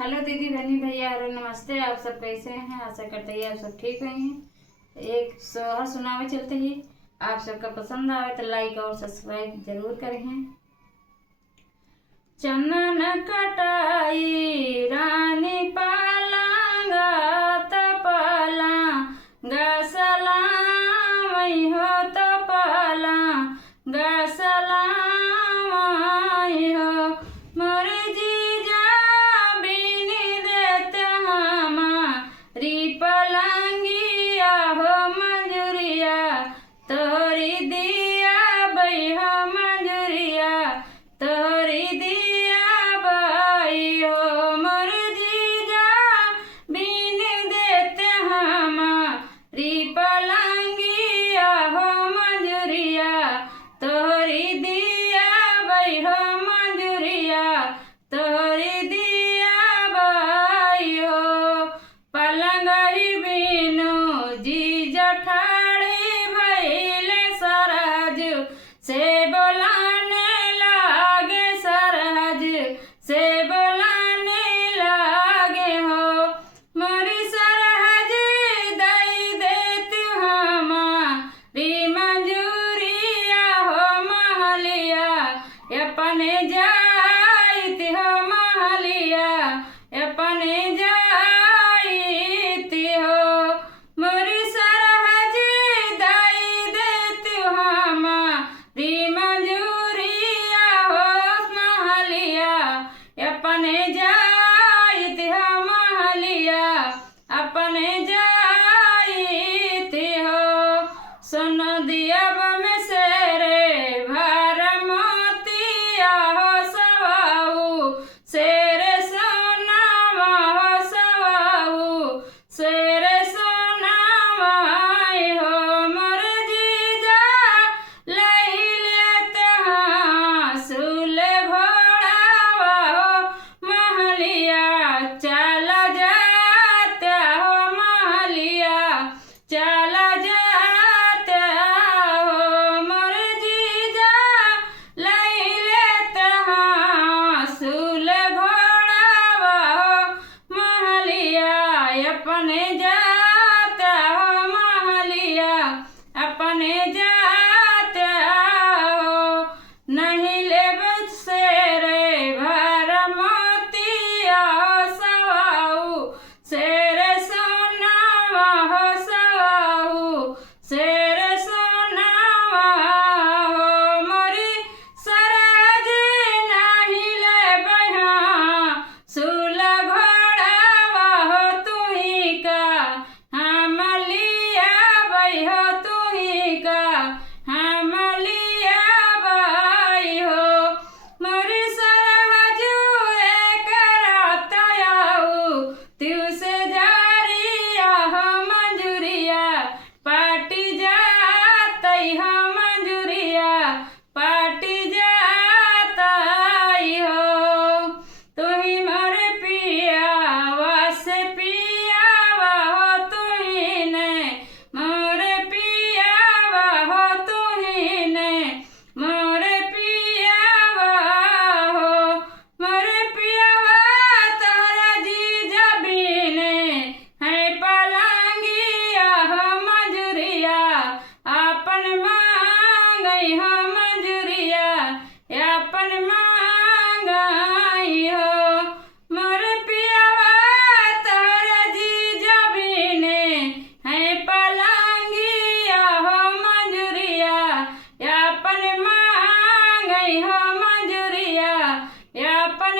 Hello दीदी बहनी भैया और नमस्ते। आप सब कैसे हैं? आशा करते हैं आप सब ठीक हैं। एक सोहर सुनावे चलते ही आप सबका पसंद आवे तो लाइक और सब्सक्राइब जरूर करें। चनन कटाई रानी पालांगा तपला गसला मई हो तपला गसला मई हो मोर जीजा बिनी देते हमारी पलंगिया हो मंजूरिया तोरी दिया बई हो मंजूरिया तोरी दिया बई हो मोर जीजा बिनी देते हमारी पलंगिया हो मंजूरिया तोरी दिया बई हो मंजूरिया तोरी दिया बई हो पलंग ही बिनु जीजा ठाड़ी भइले सरहज से बोलाने लागे सरहज से बोलाने लागे हो मोरी सरहज दई देती हमारी मंजूरिया हो महलिया अपने जाइत हो महलिया अपने जाइत हो मोरी सरहज दई देती हमारी मंजूरिया हो महलिया अपने जाइत हो महलिया अपने जाइत हो सुन दिया में शेरे भर मोतिया हो सवाऊ शेरे सोनावा हो सवाऊ शेरे सोनावाई हो मोर जीजा लई लेते सूल घोड़ावा हो महलिया चला जाते हो महलिया चला जाते हो मोर जीजा लई लेते सूल घोड़ावा हो महलिया अपने जाते हो महलिया अपने जाते हो नहीं लेब शेरे भर मोतिया हो सवाऊ शेरे सोनावा हो सवाऊ शेरे सोनावा हो मोरी सरहज नहीं लेब सूल घोड़ावा हो तुही का हम लिया बई हो तुही का हम लिया बई हो मोरी सरहज करातयाऊ त्यू से जारिया हो मंजूरिया पाटी जातई हो मंजूरिया पाटी जातई हो तुही मोर पियावा से पियावा हो तुही ने मोर पियावा हो तुही ने मोर पियावा हो मोर पियावा तोरा जीजा बिने है पलंगिया हो मंजूरिया अपन मांगई हो मंजूरिया अपन मांगई हो मोर पियावा तोरा जीजा बिने है पलंगिया हो मंजूरिया अपन मांगई हो मंजूरिया अपन